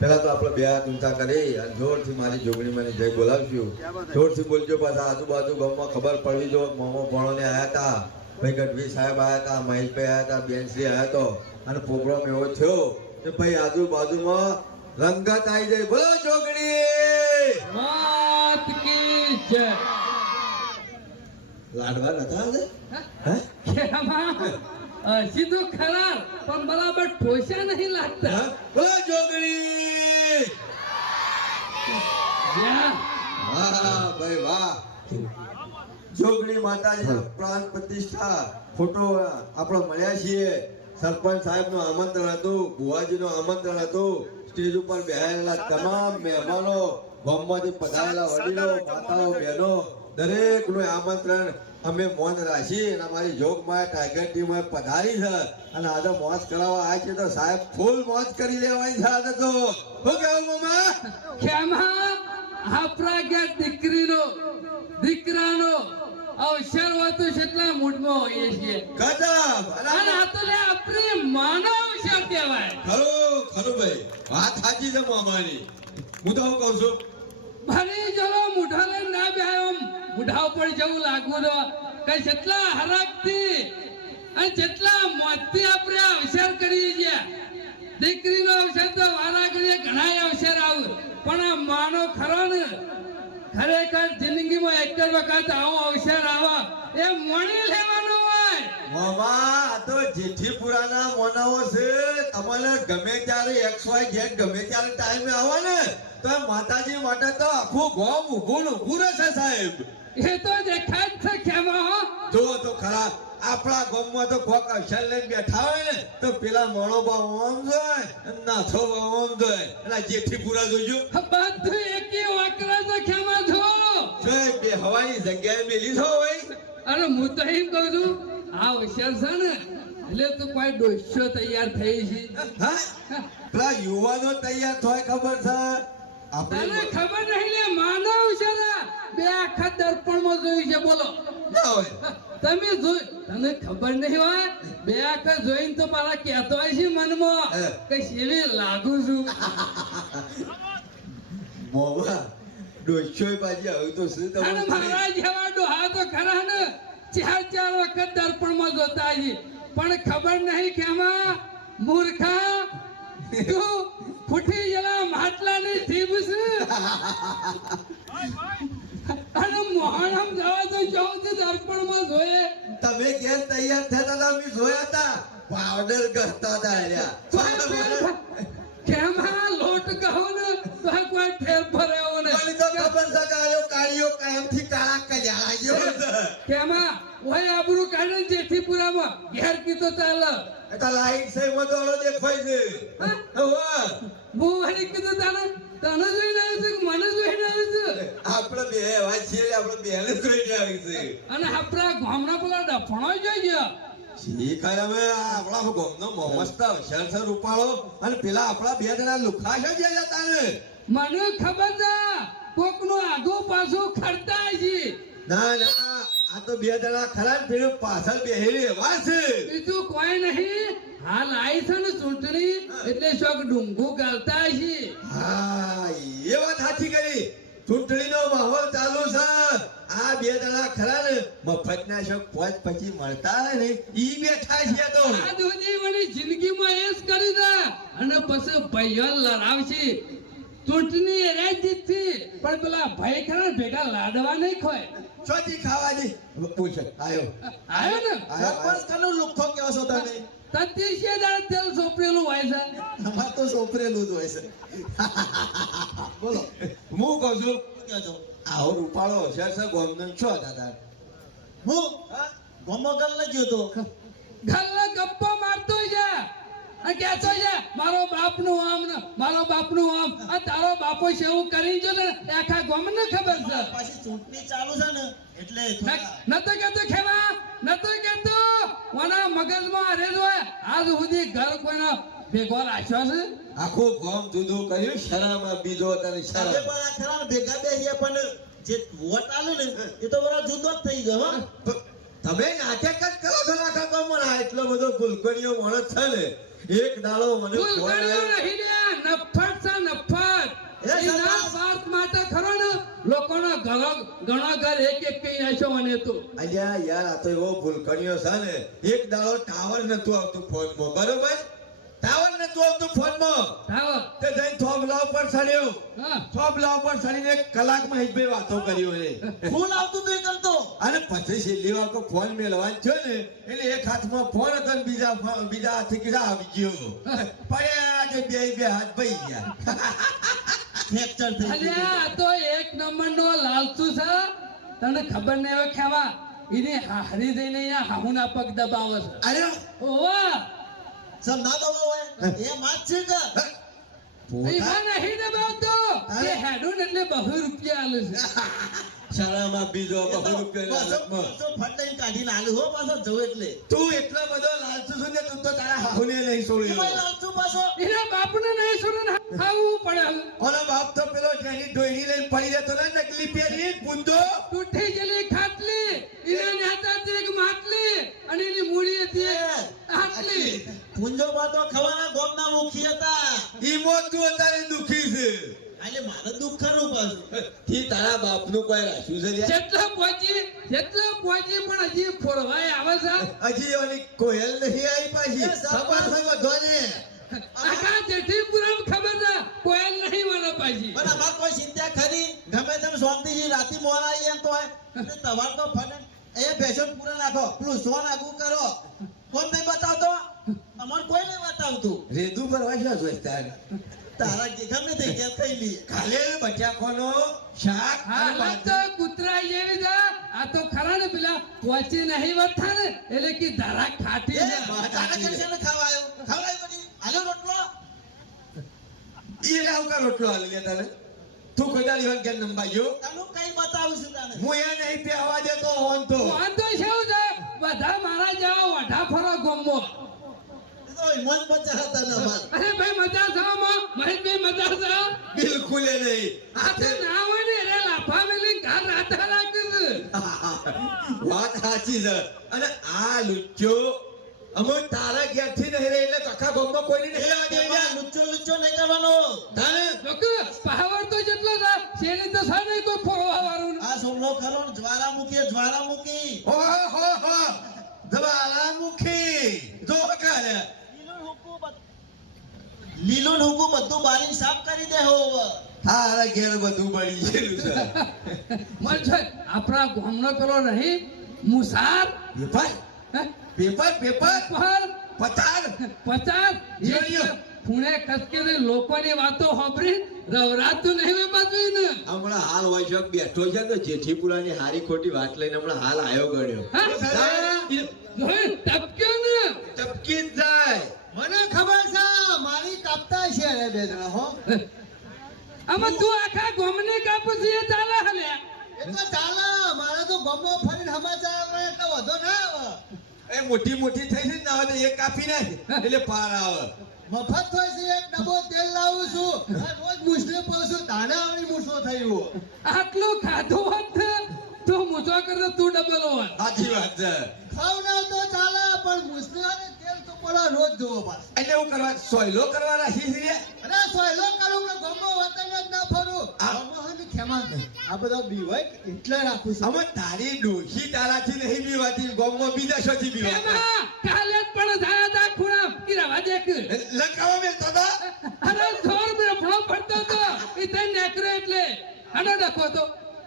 પેલા તો આપણે બે હાથ ઊંચા કરી અને જોરથી મારી જોગણી મને જય બોલાવશું. જોરથી બોલજો પાછા. આજુબાજુ ગામમાં ખબર પડવી જો મોમો ભણોને આયા હતા ભાઈ ગઢવી સાહેબ આયા હતા મહેશભાઈ આવ્યા હતા બેનશ્રી આયા હતો અને પ્રોગ્રામ એવો થયો કે ભાઈ આજુબાજુમાં રંગત આવી જાય. બોલો જોગણી! લાડવા નતા હે? કેમાં ખરાર. પણ બરાબર ઠોસ્યા નહીં લાગતા. બોલો જોગણી! વાહ. ભાઈ વાહ. જોગણી માતાજી પ્રાણ પ્રતિષ્ઠા. ફોટો આપણે મળ્યા છીએ. સરપંચ સાહેબનું આમંત્રણ હતું બુવાજીનું આમંત્રણ હતું. સ્ટેજ ઉપર બેહાયેલા તમામ મહેમાનો ગામમાંથી પધારેલા વડીલો માતાઓ બહેનો દરેકનું આમંત્રણ અમે મૌન રાખી અને અમારી જોગમાં ટાઈગર ટીમ પધારી છે. અને આજે મોજ કરાવવા આવી છે તો સાહેબ ફૂલ મોજ કરી લેવાની છે આજે તો. શું કેવું મામા? કેમાં આપણા ઘેર દીકરીનો દીકરાનો અવસર હોય તો કેટલા મૂડમાં હોઈએ છીએ? ગજબ! અને અને આ તો લે આપણી માનવ અવસર કહેવાય. ખરું ખરું ભાઈ. વાત સાચી છે મામાની. હું તો કહું છું? ભરી જરો મુઢા લઈને ના બેહાય મુઢા ઉપર જવું લાગુ તો કઈ જેટલા હરકથી અને જેટલા મોતથી આપણે અવસર કરીએ છીએ. દીકરીનો અવસર તો વારા કરીએ ઘણા અવસર આવું. પણ આ માનો ખરો ને, ખરેખર જિંદગીમાં એક જ વખત આવો અવસર આવો. એ મણી લેવાનું હોય. તો જેઠીપુરાના મોનાઓ છે તમારે ગમે ત્યારે એક્સ વાય ઝેડ ગમે ત્યારે ટાઈમે આવે ને તો માતાજી માટે તો આખું ગોમ ઊભું ને ઊભું રહેશે સાહેબ. એ તો દેખાય જ છે કેમાં. જો તો ખરા આપણા ગામમાં તો કોક અક્ષર લઈને બેઠા હોય ને તો પેલા મણોબા ઓમ જોય નાથો નાથો ઓમ જોય. અને જેઠીપુરા જોજો. બધું એકી વાકરા તો કેમાં છો જો બે હવાની જગ્યાએ મેલી છો ભાઈ અરે હું તો એમ કહું છું આ હોશિયાર છે ને એટલે તો કોઈ ડોસ્યો તૈયાર થઈ છે. હા? પેલા યુવાનો તૈયાર થાય ખબર છે? આપણે ખબર નહીં લે માનવ છે ને બે આખા દર્પણમાં જોયું છે બોલો. ના હોય. તમે જોઈ તને ખબર નહીં હોય બે આખા જોઈને તો મારા કહેતો હોય છે મનમાં. કે શેવી લાગુ છું? મોવા ડોસ્યોય પાછી હવે તો શું તમે મારા જેવા ડોહા તો ખરા ને ચાર ચાર વખત દર્પણમાં જોતા છે. પણ ખબર નહીં કે એમાં મૂર્ખા તું ફૂટી ગયેલા માટલાની જીભ છે. અને મોહણમ જવા તો જાઉં છું દર્પણમાં જોઈએ. તમે ગેસ તૈયાર થતા હતા અમે જોયા હતા. પાવડર કરતા હતા અહીંયા કેમાં લોટ કહો ને? તો કોઈ ફેર ફરેવો મને તો ખબર છે કે આયો કાળિયો કાયમથી કાળા કજાળા ગયો. કેમાં ઓય આબરૂ કાઢે જેથી પુરામાં ઘેર કીધો ચાલે એટલે લાઈટ છે મધોળો દેખાય છે. હા? હારી કીધું તને તને જોઈને આવ્યું છે મને જોઈને આવ્યું છે? આપણે બે એવા છીએ આપણે બેને જોઈને આવી છે. અને આપણા ગામના પેલા ડફણો જોઈ ગયા. શીખ હવે આપણા ગામનો મસ્ત અવસર છે રૂપાળો. અને પેલા આપણા બે જણા લુખા છે જે જતા ને. મને ખબર છે કોકનું આગું પાછું ખરતા છે. ના ના આ તો બે જણા ખરા ને પેલું પાછળ બેહેલી એવા છે. બીજું કોઈ નહીં. હાલ આવી છે ને ચૂંટણી એટલે શોક ડુંગું ગાલતા છે. હા એ વાત સાચી કરી. ચૂંટણીનો માહોલ ચાલુ છે. આ બે દડા ખરા ને મફતના શોખ પોચ પછી મળતા ને ઈ બેઠા છે તો. આ સુધી વળી જિંદગીમાં એ જ કરી દે. અને પછી ભાઈઓ લડાવશે. ચૂંટણી એ જીતથી પણ પેલા ભાઈ ખરા ભેગા લાડવા નહીં ખોય. ચોથી ખાવાની પૂછ. આયો. આયો ને? સરપંચ કનો લુખો કેવો છો તમે? તત્તીસે દાળ તેલ સોપરેલું હોય છે. અમાર તો સોપરેલું જ હોય છે. બોલો. હું કહું છું. આવો રૂપાળો હોશિયાર છે ગોમદન છો દાદા. હું? ગોમો કર ગયો તો? ઘરનો ગપ્પા છે અને છો છે મારો બાપનું આમ ને મારો બાપનું આમ. આ તારો બાપો છે એવું કરી જો ને આખા ગામને ખબર છે. પછી ચૂંટણી ચાલુ છે ને એટલે નતો કેતો ખેમા નતો કેતો ઓના મગજમાં અરે જ આજ સુધી ઘર કોઈનો ભેગો રાખ્યો છે? આખું ગોમ જુદું કર્યું શરમ બીજો તને શરમ પણ આ ખરા ભેગા બેસીએ પણ જે વોટ આલે ને એ તો બરા જુદો જ થઈ ગયો તમે નાટક જ કરો છો આખા ગામમાં? એટલો બધો ફૂલકણીઓ માણસ છે ને. એક દાડો મને નહીં ને નફત છે નફત વાત માટે ખરો ને લોકોનો ઘણો ઘણો ઘર એક એક કઈ નાખ્યો મને તો. અલ્યા યાર આ તો એવો ભૂલકણીઓ છે ને. એક દાડો ટાવર નતું આવતું ફોનમાં બરોબર? ટાવર નતું ફોન ફોનમાં ટાવર તે જઈને થોભલા ઉપર ચડ્યો હા. થોભલા પર ચડીને કલાક કલાકમાં એક બે વાતો કર્યો રે ફોન આવતું તો કરતો. અને પછી છેલ્લી વાર તો ફોન મેળવાનું છે ને એટલે એક હાથમાં ફોન હતો ને બીજા બીજા હાથે કીધા આવી ગયો. પડ્યા કે બે બે હાથ ભઈ ગયા. ફ્રેક્ચર થઈ અલ્યા તો એક નંબર નો લાલચુ છે. તને ખબર નહીં હોય ખેવા એને હારી દઈને અહીંયા હાહુના પગ દબાવે છે. અરે ઓવા! સર ના દબાવ હોય એ માત છે કે? પોતા નહીં દબાવતો એ હેડું એટલે બહુ રૂપિયા આલે છે. શાળામાં બીજો બહુ રૂપિયા ફટાઈને કાઢીને આલ્યું હો પાછો જવું એટલે. તું એટલો બધો લાલચુ છું ને તું તો તારા હાહુને નહીં એમાંય છોડ્યો પાછો? એના બાપને નહીં છોડીને ખાવું પડે ઓલો બાપ તો પેલો જેની ડોયની લઈને પડી જતો ને નકલી પેરી પૂંદો તૂટી ગયેલી ખાટલી એને નેતા હતી એક માટલી અને એની મૂડી હતી એક આટલી પૂંજો તો ખવાના ગોમના મુખી હતા. ઈમો તું અત્યારે દુખી છે. એટલે મારે દુઃખ ખરું પાછું થી તારા બાપનું કોઈ રાખ્યું છે? જેટલો પહોંચી જેટલો પહોંચી પણ હજી ખોરવાય આવે છે. હજી ઓલી કોયલ નહીં આવી પાછી? સાપા- છે બધાને. આખા જેઠીપુરમ ખબર છે? કોયલ નહીં મને પાછી. પણ અમાર કોઈ ચિંતા ખરી? ગમે તેમ શાંતિથી રાતી મોર આવી એમ તો તમાર તો ફને એ ભેસન પૂરા નાખો. પેલું સોન આગું કરો. કોણ નહીં બતાવતો અમાર કોઈ નહીં બતાવતું ભરવા શું છે તાર? તારા કે ગમે તે કે થઈ લઈએ ખાલે બટાકાનો શાક હા આ તો કૂતરા જેવી છે આ તો ખરા ને પેલા પહોંચી નહીં વધતા ને એટલે કે ધરા ખાટી તારા કે ને ખાવા આવ્યો ખવડાવી બધી હાલો રોટલો? ઈ લાવ કા રોટલો હાલી લે તને? તું કોઈ દાડી વાન કેમ નંબાયો તાનું કઈ બતાવું છું તને? હું એ નહીં પહેવા દેતો હોન તો. વાંધો શું છે. બધા મારા જેવા વઢા ફરો ગમો. એ મન બચા હતા ને અરે ભાઈ મજા છે આમાં? મહેશભાઈ મજા છે? બિલકુલ નહીં. આ તો ના હોય ને એને લાફા મેલી ઘર રાતા લાગે છે. વાત સાચી છે. અને આ લુચ્ચો અમે તારા ઘેરથી નહીં એટલે નહીં લુચ્ચો લુચ્ચો નહીં કરવાનો. તારે? જોકે પાવર તો જેટલો છે શેરી તો કોઈ વાળું આ સોમલો ખરો ને જ્વાળામુખી એ જ્વાળામુખી હો હો હો. જ્વાળામુખી જો કાલે હુકું બધું બારી સાફ કરી દે હો હા ઘેર બધું બળી ગયેલું છે. મન છે આપણા ગામનો પેલો નહીં મુસાર. પેપર હે? પેપર પેપર પર પતાર પચાસ જોયો. ખૂણે ખસકેલી લોકોની વાતો સાંભળી રવરાતું નહીં મેં બાજુ ને હમણાં હાલ હોય છે બેઠો છે તો જેઠીપુરાની હારી ખોટી વાત લઈને હમણાં હાલ આવ્યો ગણ્યો? ટપક્યો ને. ટપકી જાય. મને કાપતા બે જણા હો. આમાં તું આખા ગોમને કાપું છે એ ચાલે હલે. એટલે ચાલે મારે તો ગોમો ફરીને સમાચાર આવે એટલે વધો ના આવે. એ મોટી મોટી થઈ છે ને હવે એક કાપી નાખ એટલે પાર આવે. મફત થાય છે એક ડબો તેલ લાવું છું. આ રોજ મુસ્લિમ પાછું દાને આવડી મૂછો થયું આટલું ખાધું હોત તો મૂછો કરે તું ડબલ હોત. સાચી વાત છે. ખાવ ના તો ચાલે પણ મુસ્લિમ તેલ નો જ જોવો પાછું એટલે હું કરવા સોયલો કરવા રાખી છે? અરે સોયલો કરું કે ગમો વતન જ ના ફરું? ગમો હે ખેમા આ બધા બીવાય એટલે રાખું છું. અમે તારી ડોહી તારાથી નહીં બીવાતી ગમો બીજા શોથી બીવા કાલે પણ થયા તા ખૂણા કે રવા દે કે. લંકાવા મેલતો તો અરે જોર બેફળો પડતો તો. ઇતે નેકરે એટલે. અને ડખો તો.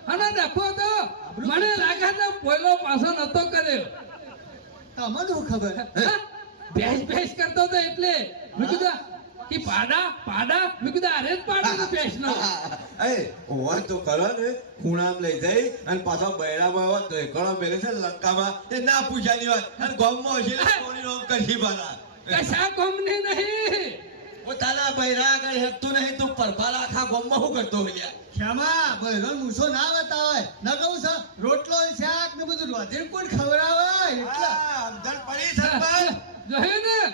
અને ડખો તો. મને લાગે છે પોયલો પાછો નતો કર્યો. તમને ખબર? હા? ભેંસ ભેંસ કરતો હતો એટલે મેં કીધું કે પાડા પાડા? મેં કીધું અરે જ પાડો ભેંસ નો એ હોય તો કરો ને ખૂણામ લઈ જઈ અને પાછો બૈરામાં હોત તો એ ઘણો મેલે છે લંકામાં. એ ના પૂછાની વાત. અને ગોમમાં હશે ને કોની નોમ કરશી પાડા? કશા ગોમને નહીં. પોતાના બૈરા આગળ હેતું નહીં તું પરફાલ આખા ગોમમાં શું કરતો હોય? ક્ષમા બહેરો મૂછો ના બતાવે ન કહું છે રોટલો શાક ને બધું રોધીને કોણ ખવડાવે? એટલે. અંદર પડી સરપંચ જોયું ને.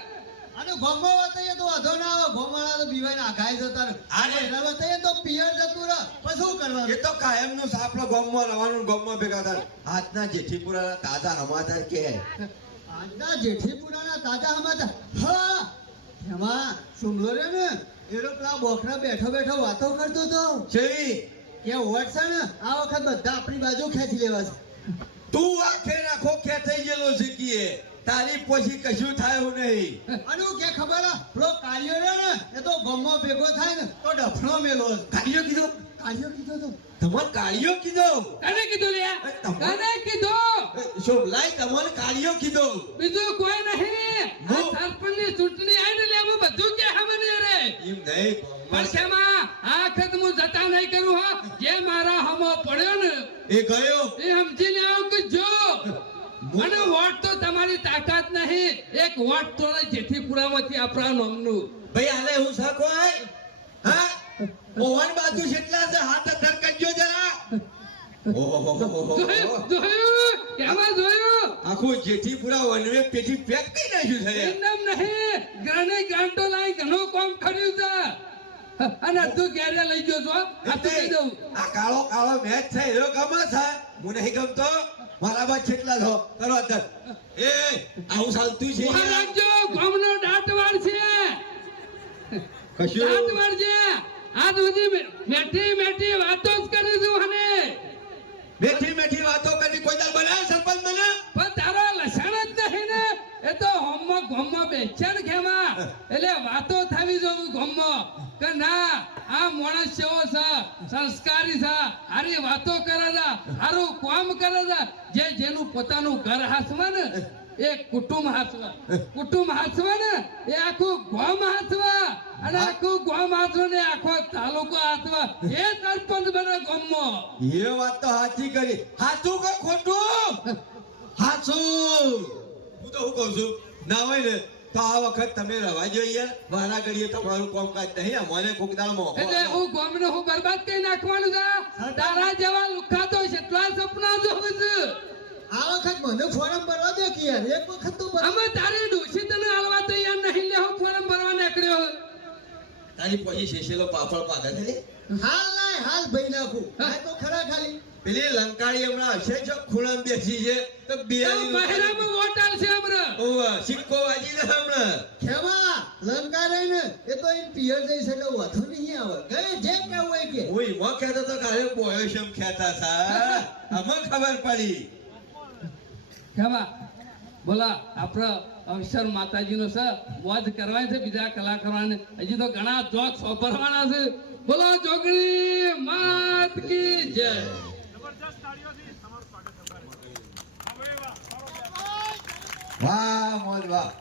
અને ગોમો બતાવીએ તો વાંધો ના આવે. ગોમાળા તો બીવાઈને આઘાઈ જતા રહે. આને- બહેરા બતાવીએ તો પિયર જતું રહે. પછી શું એ તો કાયમનું સાપલો ગોમમાં રવાનું ગોમમાં ભેગા થાય. આજના જેઠીપુરાના તાજા સમાચાર કે? આજના જેઠીપુરાના તાજા સમાચાર? હા. એમાં સુમલો રે ને. એ પેલા બોખરા બેઠો બેઠો વાતો કરતો હતો. છે કે વોટ છે ને આ વખત બધા આપણી બાજુ ખેંચી લેવા છે. તું આ આખે નાખો ગયેલો શીખીએ. તારી પછી કશું થાય નહીં. અને કે ખબર પેલો કાર્યો રહ્યો ને એ તો ગમો ભેગો થાય ને તો ડફણો મેલો કાર્યો કીધો? કાર્યો કીધો તો. તમારે કાળિયો કીધો? કને કીધું લે કને કીધું? શોભલાઈ તમારે કાળિયો કીધો? બીજું કોઈ નહીં. આ હું- સરપંચની ચૂંટણી આવીને લેવું બધું કે મને રે. એમ નહીં પરસેમાં આ ખત હું જતા નહીં કરું હા. જે મારા હમો પડ્યો ને એ ગયો? એ સમજી લેવું કે જો. અને વોટ તો તમારી તાકાત નહીં. એક વોટ તો જેથી પુરામાંથી આપણા નોમનું. ભાઈ હાલે હું સકોય હા? ઓવન બાજુ જેટલા છે હાથ અધર કરજો જરા. આખું જેથી પૂરા વનવે પેટી પેક કરી નાખ્યું છે. એમ નહીં ગ્રાને ગાંટો લાઈ ઘણું કામ કર્યું છે. અને તું ક્યારે લઈ ગયો છો આ તો દઉં આ કાળો કાળો મેચ છે એનો ગમે છે. હું નહીં ગમતો મારા બાદ છેટલા છો? કરો એ આવું ચાલતું છે. રાખજો ગામનો દાંતવાર છે. કશું? દાંતવાર છે. આ સુધી મેઠી મેઠી વાતો જ કરીશું અને મેઠી મેઠી વાતો કરી કોઈ દાળ બનાવે સરપંચ બને પણ તારો લસણ જ નહીં ને. એ તો હોમો ગોમો બેચણ ખેવા એટલે વાતો થવી જોવું ગોમો. કે ના આ માણસ છે વાતો કરે છે કામ કરે જે જેનું પોતાનું ઘર હાથમાં ને, એ કુટુંબ હાસવા કુટુંબ હાસવા ને, એ આખું ગોમ હાસવા અને આખું ગોમ હાસવા ને, આખો તાલુકો હાથવા એ સરપંચ બને ગોમમાં. એ વાત તો સાચી કરી. સાચું કે ખોટું? સાચું હું તો શું કહું છું? ના હોય ને તો આ વખત તમે રવા જોઈએ. વારા ઘડીએ તમારું કામકાજ નહીં અમારે કોક દાળ એટલે હું ગામને હું બરબાદ કરી નાખવાનું છે. તારા જેવા લુખા તો કેટલા સપના જોઉં છું. આ વખત મને ફોરમ ભરવા દો કે યાર એક વખત તો અમે તારી ડોશી તને હાલવા તૈયાર નહીં લે હું ફોરમ ભરવા નીકળ્યો તારી પછી શેષેલો પાપડ પાડે છે. હાલ લાય હાલ ભઈ નાખું. આ તો ખરા ખાલી. પેલી લંકાળી હમણાં હશે જો ખૂણામાં બેસી છે. તો બિયારી બહેરામાં વોટ આલશે હમણાં? ઓવા, સિક્કો વાજી ને હમણાં. ખેમા લંકા ને એ તો એ પિયર જઈશ એટલે વધુ નહીં આવે. ગયે જે કેવું હોય કે. ઓય એમાં કહેતો તો કાલે બોયો શેમ કહેતા હતા. અમે ખબર પડી. ખેમા બોલા આપણો અક્ષર માતાજીનો છે વધ કરવાની છે બીજા કલાકારોને હજી તો ઘણા જોક સોંપરવાના છે. બોલો જોગણી માત કી જય. વાહ મોજ વાહ